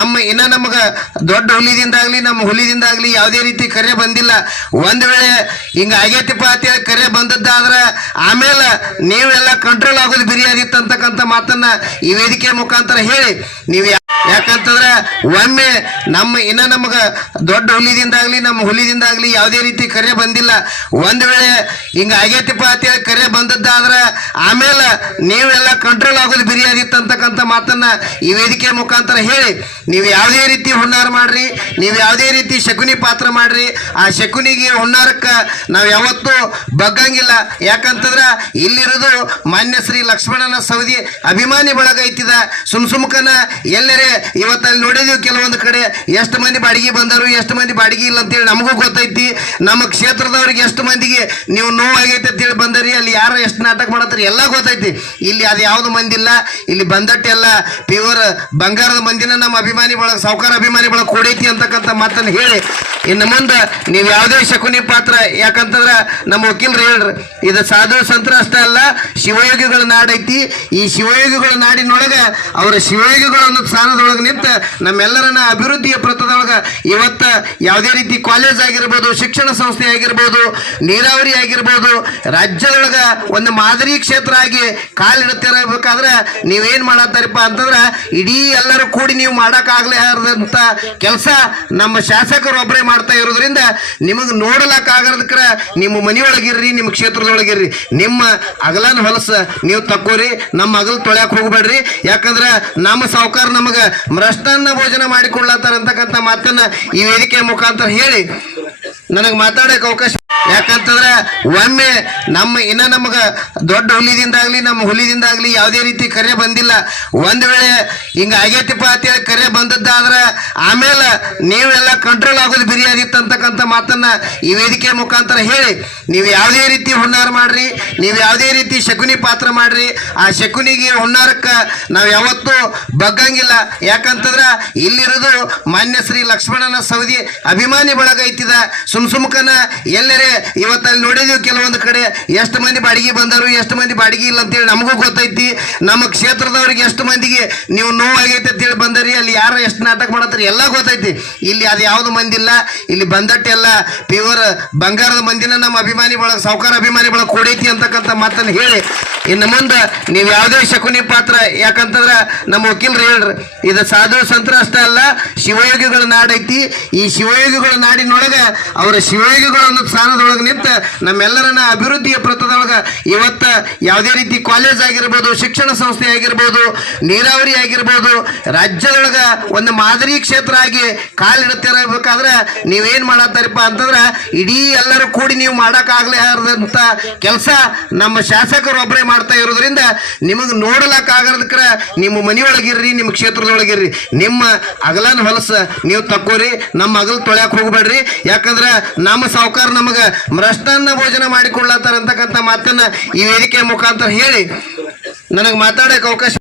ನಮ್ಮ ಇನ್ನ ನಮಗ ದೊಡ್ಡ ಹುಲಿದಿಂದಾಗ್ಲಿ ನಮ್ಮ ಹುಲಿದಿಂದಾಗ್ಲಿ ಯಾವುದೇ ರೀತಿ ಕರೆ ಬಂದಿಲ್ಲ. ಒಂದ್ ವೇಳೆ ಹಿಂಗ ಆಗೈತಿಪ್ಪ ಅಂತೇಳಿ ಕರೆ ಬಂದದ್ದಾದ್ರ ಆಮೇಲೆ ನೀವೆಲ್ಲ ಕಂಟ್ರೋಲ್ ಆಗೋದು ಬಿರಿಯಾದಿತ್ತು ಅಂತಕ್ಕಂಥ ಮಾತನ್ನ ಈ ವೇದಿಕೆ ಮುಖಾಂತರ ಹೇಳಿ ನೀವು. ಯಾಕಂತಂದ್ರೆ ಒಮ್ಮೆ ನಮ್ಮ ಇನ್ನ ನಮಗ ದೊಡ್ಡ ಹುಲಿದಿಂದಾಗ್ಲಿ ನಮ್ಮ ಹುಲಿದಿಂದಾಗ್ಲಿ ಯಾವುದೇ ರೀತಿ ಕರೆ ಬಂದಿಲ್ಲ. ಒಂದ್ ವೇಳೆ ಹಿಂಗ ಆಗೈತಿಪ್ಪ ಅಂತೇಳಿ ಕರೆ ಬಂದದ್ದಾದ್ರ ಆಮೇಲೆ ನೀವೆಲ್ಲ ಕಂಟ್ರೋಲ್ ಆಗೋದು ಬಿರಿಯಾದಿತ್ತು ಅಂತಕ್ಕಂಥ ಮಾತನ್ನ ಈ ವೇದಿಕೆ ಮುಖಾಂತರ ಹೇಳಿ ನೀವು ಯಾವುದೇ ರೀತಿ ಹುನ್ನಾರ ಮಾಡ್ರಿ, ನೀವು ಯಾವುದೇ ರೀತಿ ಶಕುನಿ ಪಾತ್ರ ಮಾಡ್ರಿ, ಆ ಶಕುನಿಗೆ ಹುನ್ನಾರಕ್ಕೆ ನಾವು ಯಾವತ್ತೂ ಬಗ್ಗಂಗಿಲ್ಲ. ಯಾಕಂತಂದ್ರ ಇಲ್ಲಿರೋದು ಮಾನ್ಯ ಶ್ರೀ ಲಕ್ಷ್ಮಣನ ಸವದಿ ಅಭಿಮಾನಿ ಬಳಗ ಐತಿದ. ಸುಮ್ಕನ ಎಲ್ಲರೇ ಇವತ್ತಲ್ಲಿ ನೋಡಿದೀವಿ ಕೆಲವೊಂದು ಕಡೆ ಎಷ್ಟು ಮಂದಿ ಬಾಡಿಗೆ ಬಂದರು, ಎಷ್ಟು ಮಂದಿ ಬಾಡಿಗೆ ಇಲ್ಲ ಅಂತೇಳಿ ನಮಗೂ ಗೊತ್ತೈತಿ. ನಮ್ಮ ಕ್ಷೇತ್ರದವ್ರಿಗೆ ಎಷ್ಟು ಮಂದಿಗೆ ನೀವು ನೋವಾಗೈತೆ ಅಂತೇಳಿ ಬಂದರಿ, ಅಲ್ಲಿ ಯಾರು ಎಷ್ಟು ನಾಟಕ ಮಾಡತ್ತಾರೆ ಎಲ್ಲ ಗೊತ್ತೈತಿ. ಇಲ್ಲಿ ಅದು ಯಾವುದು ಮಂದಿಲ್ಲ, ಇಲ್ಲಿ ಬಂದಟ್ಟೆಲ್ಲ ಪ್ಯೂರ್ ಬಂಗಾರದ ಮಂದಿನ ನಮ್ಮ ಅಭಿಮಾನಿ ಬಳಗ ಸಾವುಕಾರ ಅಭಿಮಾನಿ ಬಳಗ ಕೊಡೈತಿ ಅಂತಕ್ಕಂಥ ಮಾತನ್ನು ಹೇಳಿ ಇನ್ನು ಮುಂದೆ ನೀವು ಯಾವುದೇ ಶಕುನಿ ಪಾತ್ರ. ಯಾಕಂತಂದ್ರೆ ನಮ್ಮ ವಕೀಲರು ಹೇಳ್ರಿ, ಇದು ಸಾಧು ಸಂತರ ಅಷ್ಟೇ ಅಲ್ಲ, ಶಿವಯೋಗಿಗಳ ನಾಡೈತಿ. ಈ ಶಿವಯೋಗಿಗಳ ನಾಡಿನೊಳಗೆ ಅವರ ಶಿವಯೋಗಿಗಳ ಅನ್ನೋ ಸ್ಥಾನದೊಳಗೆ ನಿಂತ ನಮ್ಮೆಲ್ಲರನ್ನ ಅಭಿವೃದ್ಧಿಯ ಪ್ರತದೊಳಗೆ ಇವತ್ತ ಯಾವುದೇ ರೀತಿ ಕಾಲೇಜ್ ಆಗಿರ್ಬೋದು, ಶಿಕ್ಷಣ ಸಂಸ್ಥೆ ಆಗಿರ್ಬೋದು, ನೀರಾವರಿ ಆಗಿರ್ಬೋದು, ರಾಜ್ಯದೊಳಗೆ ಒಂದು ಮಾದರಿ ಕ್ಷೇತ್ರ ಆಗಿ ಕಾಲಿಡುತ್ತಿರಬೇಕಾದ್ರೆ ನೀವೇನು ಮಾಡತ್ತಾರಪ್ಪ ಅಂತಂದ್ರೆ ಇಡೀ ಎಲ್ಲರೂ ಕೂಡಿ ನೀವು ಮಾಡೋಕ್ಕಾಗಲಾರ್ದಂಥ ಕೆಲಸ ನಮ್ಮ ಶಾಸಕರು ಒಬ್ಬರೇ ಮಾಡ್ತಾ ಇರೋದ್ರಿಂದ ನಿಮಗೆ ನೋಡಲಕ್ಕಾಗದಕ್ರ ನಿಮ್ಮ ಮನೆಯೊಳಗಿರ್ರಿ, ನಿಮ್ಮ ಕ್ಷೇತ್ರದೊಳಗಿರ್ರಿ, ನಿಮ್ಮ ಅಗಲನ ಹೊಲಸ ನೀವು ತಕ್ಕೋರಿ, ನಮ್ಮ ಅಗಲ್ ತೊಳ್ಯಾಕ ಹೋಗ್ಬೇಡ್ರಿ. ಯಾಕಂದ್ರೆ ನಮ್ಮ ಸಾವುಕಾರ ನಮಗೆ ಮೃಷ್ಟಾನ್ನ ಭೋಜನ ಮಾಡಿಕೊಳ್ಳತ್ತಾರ ಅಂತಕ್ಕಂಥ ಮಾತನ್ನ ಈ ವೇದಿಕೆ ಮುಖಾಂತರ ಹೇಳಿ ನನಗೆ ಮಾತಾಡಕ್ಕೆ ಅವಕಾಶ. ಯಾಕಂತಂದ್ರೆ ಒಮ್ಮೆ ನಮ್ಮ ಇನ್ನ ನಮಗ ದೊಡ್ಡ ಹುಲಿದಿಂದಾಗ್ಲಿ ನಮ್ಮ ಹುಲಿದಿಂದಾಗ್ಲಿ ಯಾವುದೇ ರೀತಿ ಕರೆ ಬಂದಿಲ್ಲ. ಒಂದ್ ವೇಳೆ ಹಿಂಗ ಆಗೈತಿಪ್ಪ ಅಂತೇಳಿ ಕರೆ ಬಂದದ್ದಾದ್ರೆ ಆಮೇಲೆ ನೀವೆಲ್ಲ ಕಂಟ್ರೋಲ್ ಆಗೋದು ಬಿರಿಯಾದಿತ್ತು ಅಂತಕ್ಕಂಥ ಮಾತನ್ನ ಈ ವೇದಿಕೆ ಮುಖಾಂತರ ಹೇಳಿ ನೀವು ಯಾವುದೇ ರೀತಿ ಹುನ್ನಾರ ಮಾಡ್ರಿ, ನೀವು ಯಾವುದೇ ರೀತಿ ಶಕುನಿ ಪಾತ್ರ ಮಾಡ್ರಿ, ಆ ಶಕುನಿಗೆ ಹುನ್ನಾರಕ್ಕೆ ನಾವು ಯಾವತ್ತೂ ಬಗ್ಗಂಗಿಲ್ಲ. ಯಾಕಂತಂದ್ರೆ ಇಲ್ಲಿರೋದು ಮಾನ್ಯ ಶ್ರೀ ಲಕ್ಷ್ಮಣನ ಸವದಿ ಅಭಿಮಾನಿ ಬಳಗ ಐತಿದ. ಸುಮ್ಕನ ಎಲ್ಲರೇ ಇವತ್ತಲ್ಲಿ ನೋಡಿದೀವಿ ಕೆಲವೊಂದು ಕಡೆ ಎಷ್ಟು ಮಂದಿ ಬಾಡಿಗೆ ಬಂದರು, ಎಷ್ಟು ಮಂದಿ ಬಾಡಿಗೆ ಇಲ್ಲ ಅಂತೇಳಿ ನಮಗೂ ಗೊತ್ತೈತಿ. ನಮ್ಮ ಕ್ಷೇತ್ರದವ್ರಿಗೆ ಎಷ್ಟು ಮಂದಿಗೆ ನೀವು ನೋವಾಗೈತೆ ಅಂತೇಳಿ ಬಂದರಿ, ಅಲ್ಲಿ ಯಾರು ಎಷ್ಟು ನಾಟಕ ಮಾಡತ್ತಾರೆ ಎಲ್ಲ ಗೊತ್ತೈತಿ. ಇಲ್ಲಿ ಅದು ಯಾವುದು ಮಂದಿಲ್ಲ, ಇಲ್ಲಿ ಬಂದಟ್ಟೆಲ್ಲ ಪ್ಯೂರ್ ಬಂಗಾರದ ಮಂದಿನ ನಮ್ಮ ಅಭಿಮಾನಿ ಬಳಗ ಸಾವುಕಾರ ಅಭಿಮಾನಿ ಬಳಗ ಕೊಡೈತಿ ಅಂತಕ್ಕಂಥ ಮಾತನ್ನು ಹೇಳಿ ಇನ್ನು ಮುಂದೆ ನೀವು ಯಾವುದೇ ಶಕುನಿ ಪಾತ್ರ. ಯಾಕಂತಂದ್ರೆ ನಮ್ಮ ವಕೀಲರು ಹೇಳ್ರಿ, ಇದು ಸಾಧು ಸಂತರ ಅಷ್ಟೇ ಅಲ್ಲ, ಶಿವಯೋಗಿಗಳ ನಾಡೈತಿ. ಈ ಶಿವಯೋಗಿಗಳ ನಾಡಿನೊಳಗೆ ಅವರ ಶಿವಯೋಗಿಗಳ ಅನ್ನೋ ಸ್ಥಾನದೊಳಗೆ ನಿಂತ ನಮ್ಮೆಲ್ಲರನ್ನ ಅಭಿವೃದ್ಧಿಯ ಪ್ರತದೊಳಗೆ ಇವತ್ತ ಯಾವುದೇ ರೀತಿ ಕಾಲೇಜ್ ಆಗಿರ್ಬೋದು, ಶಿಕ್ಷಣ ಸಂಸ್ಥೆ ಆಗಿರ್ಬೋದು, ನೀರಾವರಿ ಆಗಿರ್ಬೋದು, ರಾಜ್ಯದೊಳಗೆ ಒಂದು ಮಾದರಿ ಕ್ಷೇತ್ರ ಆಗಿ ಕಾಲಿಡುತ್ತಿರಬೇಕಾದ್ರೆ ನೀವೇನು ಮಾಡತ್ತಾರಪ್ಪ ಅಂತಂದ್ರೆ ಇಡೀ ಎಲ್ಲರೂ ಕೂಡಿ ನೀವು ಮಾಡೋಕ್ಕಾಗಲಾರ್ದಂಥ ಕೆಲಸ ನಮ್ಮ ಶಾಸಕರು ಒಬ್ಬರೇ ಮಾಡ್ತಾ ಇರೋದ್ರಿಂದ ನಿಮಗೆ ನೋಡಲಕ್ಕಾಗದಕ್ರ ನಿಮ್ಮ ಮನೆಯೊಳಗಿರ್ರಿ, ನಿಮ್ಮ ಕ್ಷೇತ್ರದೊಳಗಿರ್ರಿ, ನಿಮ್ಮ ಅಗಲನ ಹೊಲಸ ನೀವು ತಕ್ಕೋರಿ, ನಮ್ಮ ಅಗಲ್ ತೊಳ್ಯಾಕ ಹೋಗ್ಬೇಡ್ರಿ. ಯಾಕಂದ್ರೆ ನಮ್ಮ ಸಾವುಕಾರ ನಮಗೆ ಮೃಷ್ಟಾನ್ನ ಭೋಜನ ಮಾಡಿಕೊಳ್ಳತ್ತಾರ ಅಂತಕ್ಕಂಥ ಮಾತನ್ನ ಈ ವೇದಿಕೆ ಮುಖಾಂತರ ಹೇಳಿ ನನಗೆ ಮಾತಾಡಕ್ಕೆ ಅವಕಾಶ.